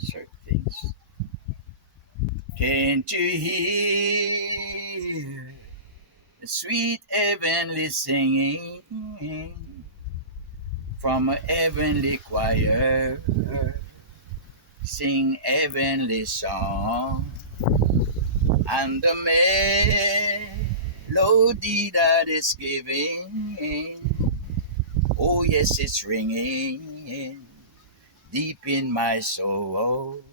certain things. Can't you hear the sweet heavenly singing from a heavenly choir? Sing heavenly song, and the melody that is giving, oh yes, it's ringing deep in my soul.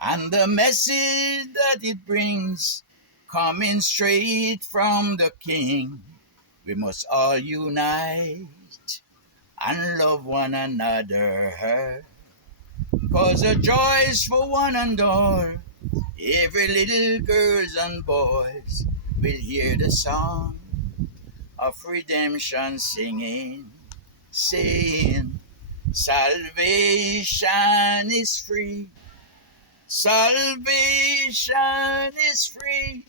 And the message that it brings, coming straight from the King, we must all unite and love one another. 'Cause the joys for one and all, every little girls and boys will hear the song of redemption singing, saying, salvation is free. Salvation is free.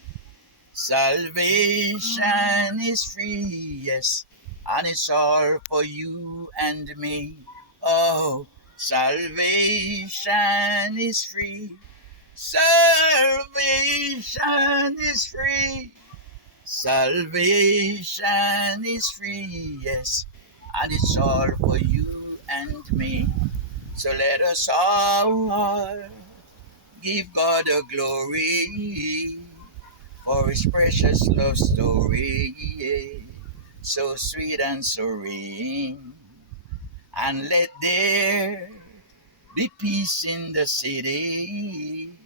Salvation is free, yes, and it's all for you and me. Oh, salvation is free. Salvation is free. Salvation is free, yes, and it's all for you and me. So let us all give God the glory for his precious love story, so sweet and serene. And let there be peace in the city,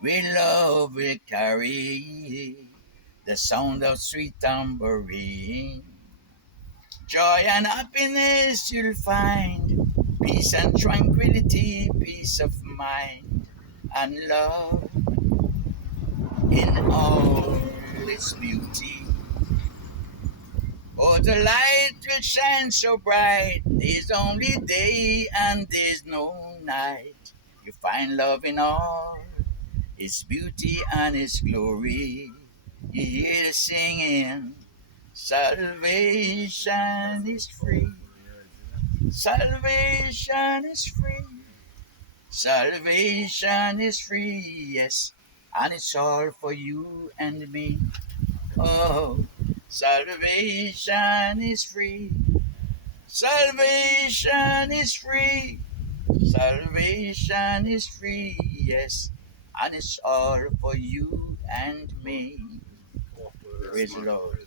where love will carry the sound of sweet tambourine. Joy and happiness you'll find, peace and tranquility, peace of mind, and love in all its beauty. Oh, the light will shine so bright, there's only day and there's no night. You find love in all its beauty and its glory. You hear the singing, salvation is free. Salvation is free. Salvation is free, yes, and it's all for you and me. Oh, salvation is free. Salvation is free. Salvation is free, yes, and it's all for you and me. Praise the Lord.